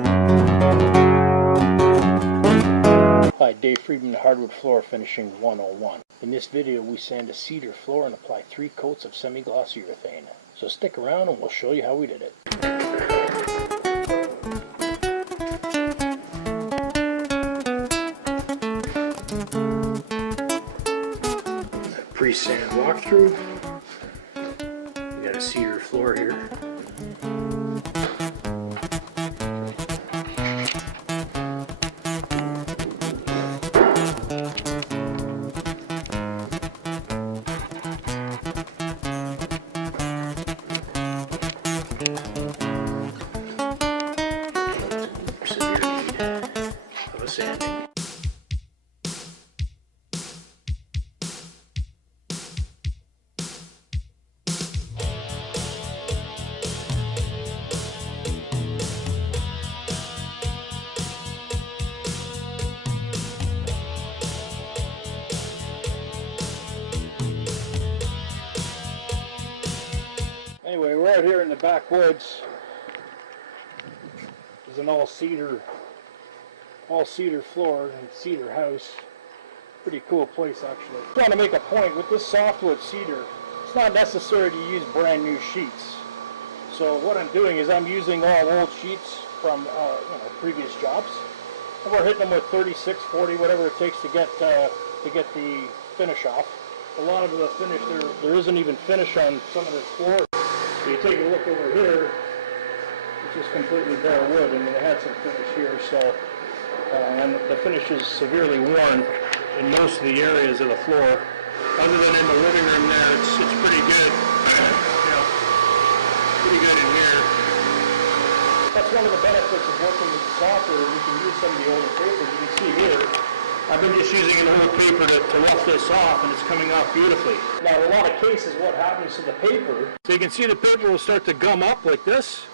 Hi, Dave Friedman, Hardwood Floor Finishing 101. In this video we sand a cedar floor and apply 3 coats of semi-gloss urethane. So stick around and we'll show you how we did it. Pre-sand walkthrough. We got a cedar floor here. Severe need of a sanding. Anyway, we're out here in the backwoods. There's an all cedar floor and cedar house. Pretty cool place actually. I'm trying to make a point with this softwood cedar. It's not necessary to use brand new sheets. So what I'm doing is I'm using all old sheets from previous jobs, and we're hitting them with 36, 40, whatever it takes to get the finish off. A lot of the finish there isn't even finish on some of this floor. So you take a look over here, it's just completely bare wood, and it had some finish here, so and the finish is severely worn in most of the areas of the floor. Other than in the living room there, it's pretty good. Pretty good in here. That's one of the benefits of working with the software. You can use some of the older papers. You can see here, I've been just using an old paper to rough this off, and it's coming off beautifully. Now, in a lot of cases, what happens to the paper, so you can see the paper will start to gum up like this,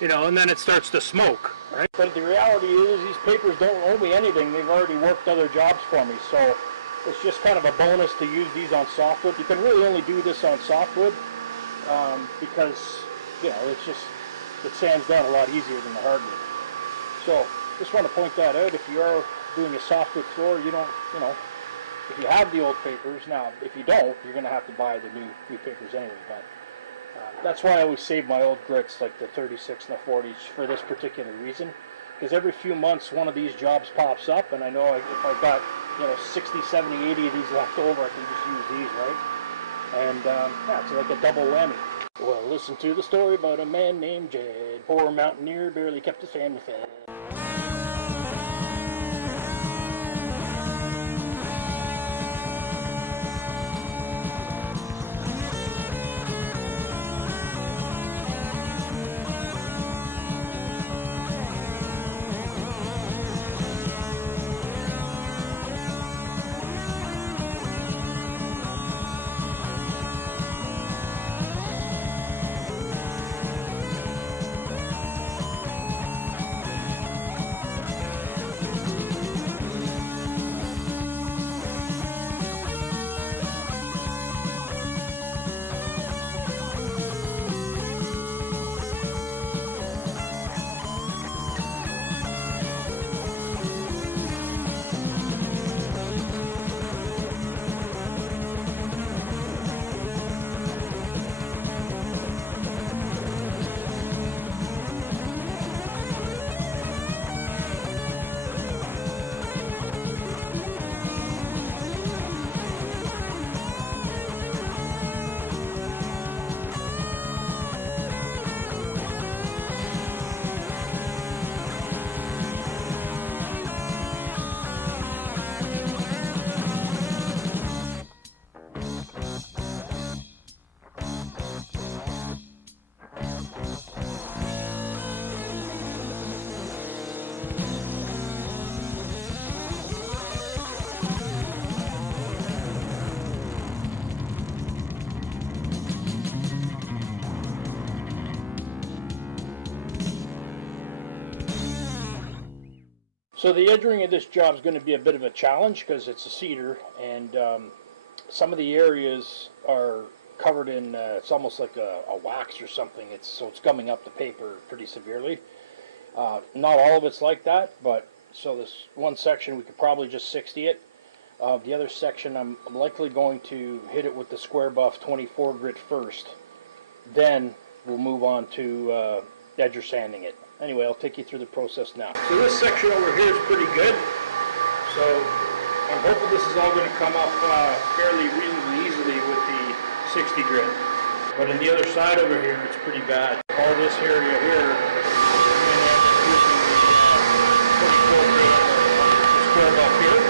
and then it starts to smoke, right? But the reality is these papers don't owe me anything. They've already worked other jobs for me, so it's just kind of a bonus to use these on softwood. You can really only do this on softwood because, it sands down a lot easier than the hardwood. So, just want to point that out. If you are doing a softwood floor, if you have the old papers, now if you don't, you're going to have to buy the new papers anyway, but that's why I always save my old grits, like the 36 and the 40s, for this particular reason, because every few months one of these jobs pops up, and I know if I've got 60, 70, 80 of these left over, I can just use these, right? And it's like a double whammy. Well, listen to the story about a man named Jed. Poor mountaineer barely kept his family fed. So the edging of this job is going to be a bit of a challenge because it's a cedar, and some of the areas are covered in, it's almost like a wax or something. So it's gumming up the paper pretty severely. Not all of it's like that, but so this one section we could probably just 60 it. The other section I'm likely going to hit it with the square buff 24 grit first. Then we'll move on to edger sanding it. Anyway, I'll take you through the process now. So this section over here is pretty good. So I'm hoping this is all going to come up fairly reasonably easily with the 60 grit. But on the other side over here, it's pretty bad. All this area here, square buff here.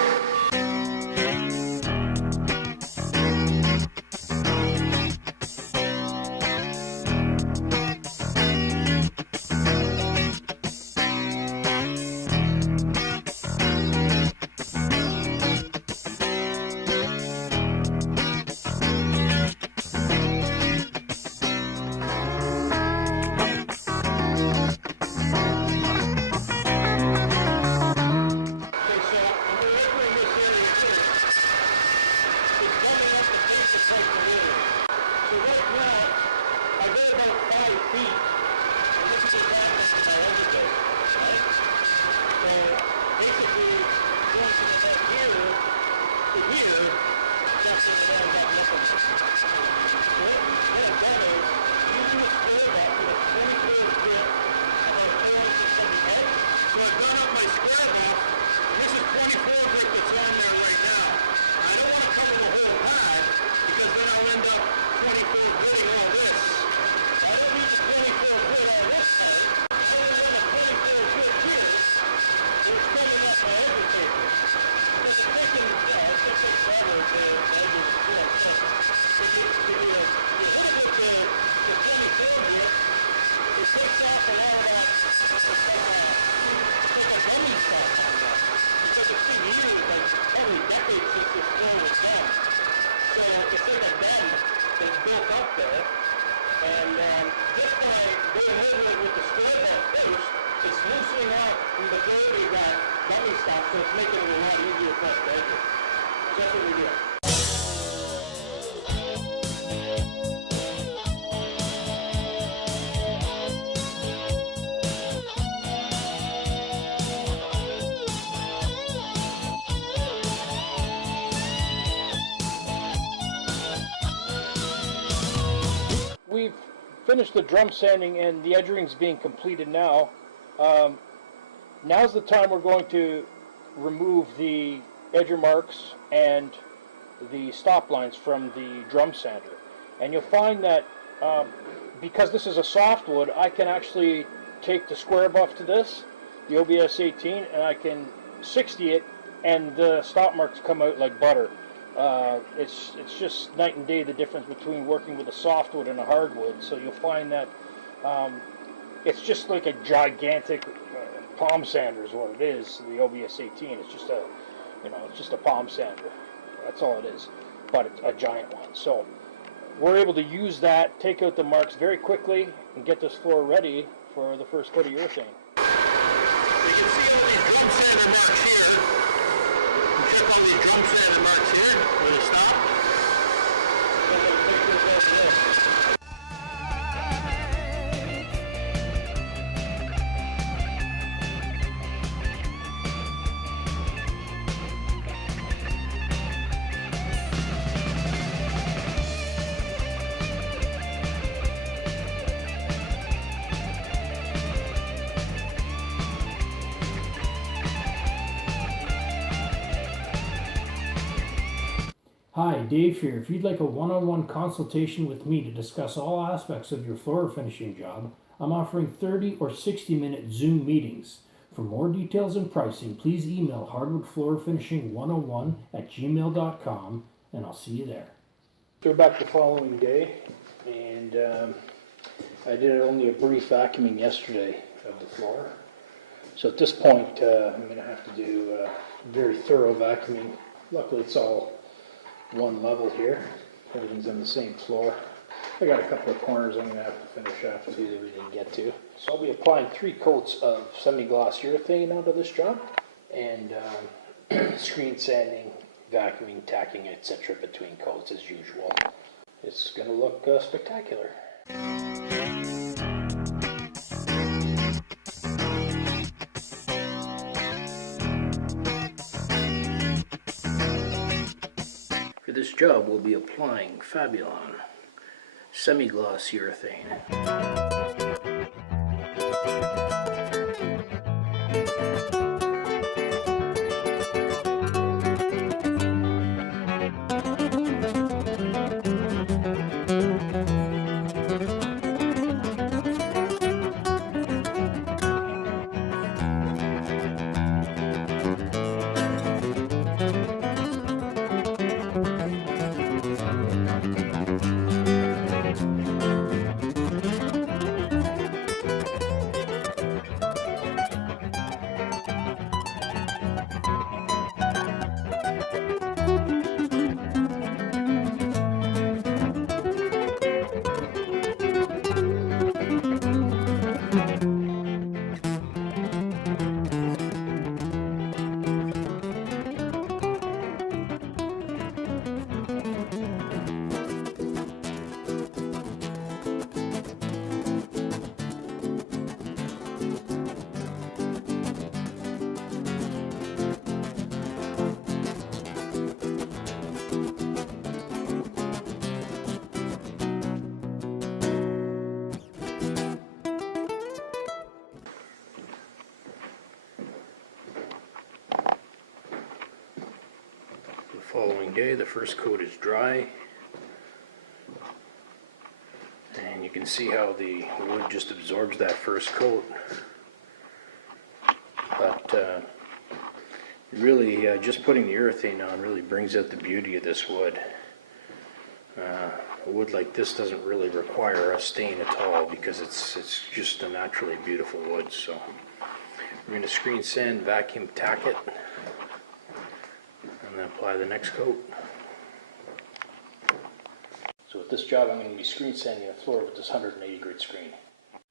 We've finished the drum sanding and the edgering's being completed now. Now's the time we're going to remove the edger marks and the stop lines from the drum sander. And you'll find that because this is a softwood, I can actually take the square buff to this, the OBS 18, and I can 60 it, and the stop marks come out like butter. It's just night and day the difference between working with a softwood and a hardwood. So you'll find that it's just like a gigantic palm sander is what it is. The OBS 18. It's just a palm sander. That's all it is, but it's a giant one. So we're able to use that, take out the marks very quickly, and get this floor ready for the first coat of urethane. You can see all these drum sander marks here. Check all these drum sander marks here where they stop. Hi, Dave here. If you'd like a one-on-one consultation with me to discuss all aspects of your floor finishing job, I'm offering 30 or 60-minute Zoom meetings. For more details and pricing, please email hardwoodfloorfinishing101@gmail.com, and I'll see you there. We're back the following day, and I did only a brief vacuuming yesterday of the floor. So at this point, I'm going to have to do very thorough vacuuming. Luckily, it's all one level here. Everything's on the same floor. I got a couple of corners I'm going to have to finish off too that we didn't get to. So I'll be applying 3 coats of semi-gloss urethane onto this job, and screen sanding, vacuuming, tacking, etc. between coats as usual. It's going to look spectacular. this job, we'll be applying Fabulon semi-gloss urethane. Following day, the first coat is dry, and you can see how the wood just absorbs that first coat. But really, just putting the urethane on really brings out the beauty of this wood. A wood like this doesn't really require a stain at all because it's just a naturally beautiful wood. So we're going to screen sand, vacuum tack it, and then apply the next coat. So with this job, I'm going to be screen sanding the floor with this 180 grit screen.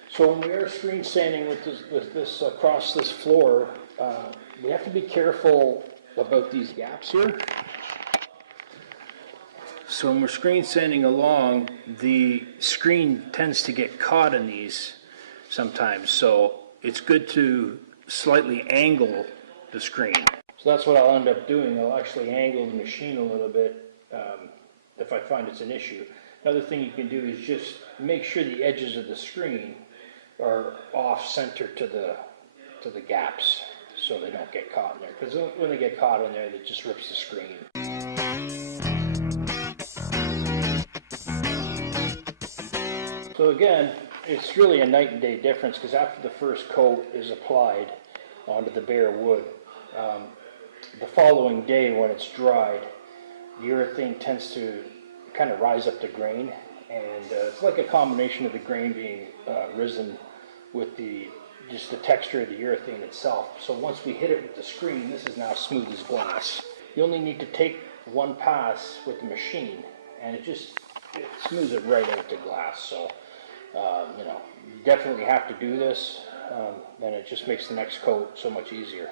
So when we are screen sanding with this across this floor, we have to be careful about these gaps here. So when we're screen sanding along, the screen tends to get caught in these sometimes. So it's good to slightly angle the screen. So that's what I'll end up doing. I'll actually angle the machine a little bit if I find it's an issue. Another thing you can do is just make sure the edges of the screen are off center to the gaps so they don't get caught in there. Because when they get caught in there, it just rips the screen. So again, it's really a night and day difference because after the first coat is applied onto the bare wood, the following day when it's dried, the urethane tends to kind of rise up the grain, and it's like a combination of the grain being risen with just the texture of the urethane itself. So once we hit it with the screen, this is now smooth as glass. You only need to take one pass with the machine, and it smooths it right out to glass. So you know, you definitely have to do this, and it just makes the next coat so much easier.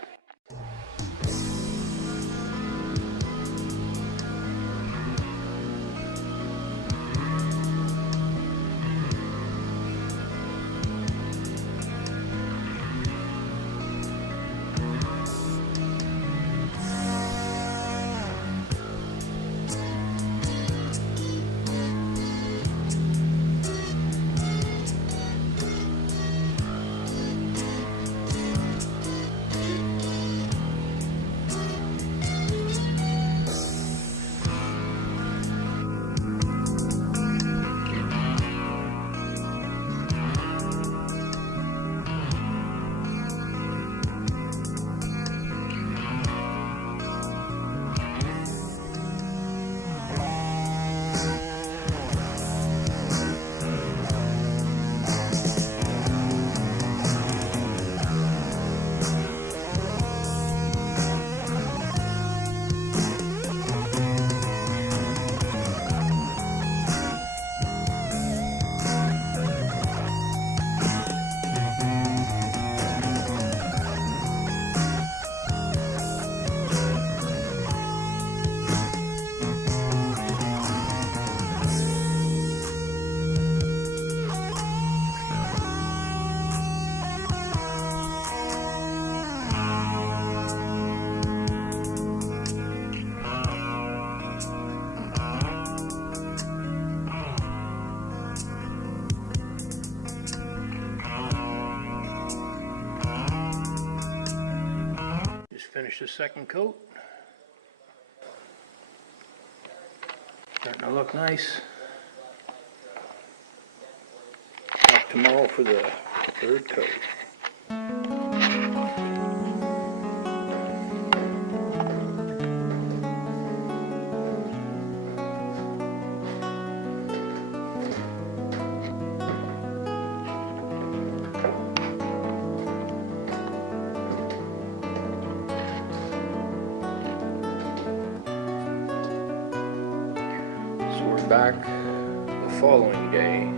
finish the second coat. Starting to look nice. Back tomorrow for the third coat. Back the following day,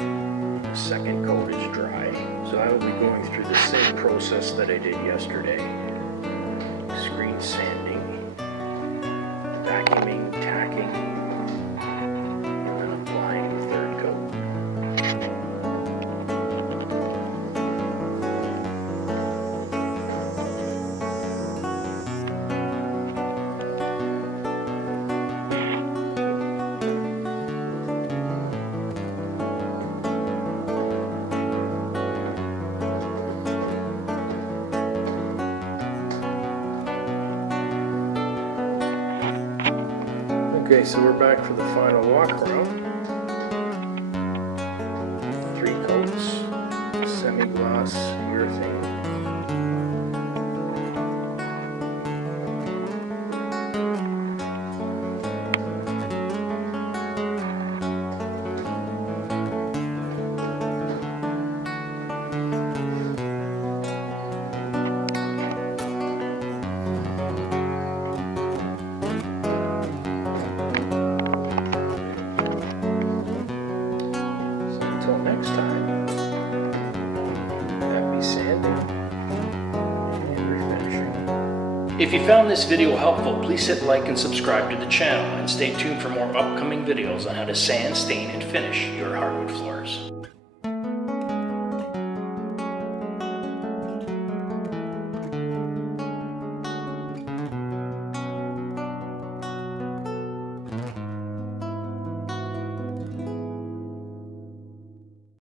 the second coat is dry, so I will be going through the same process that I did yesterday. Screen sanding, vacuuming, tacking, and then applying the third coat. Okay, so we're back for the final walk around. 3 coats, semi-gloss urethane. Next time, happy sanding and refinishing. If you found this video helpful, please hit like and subscribe to the channel, and stay tuned for more upcoming videos on how to sand, stain, and finish your hardwood floors.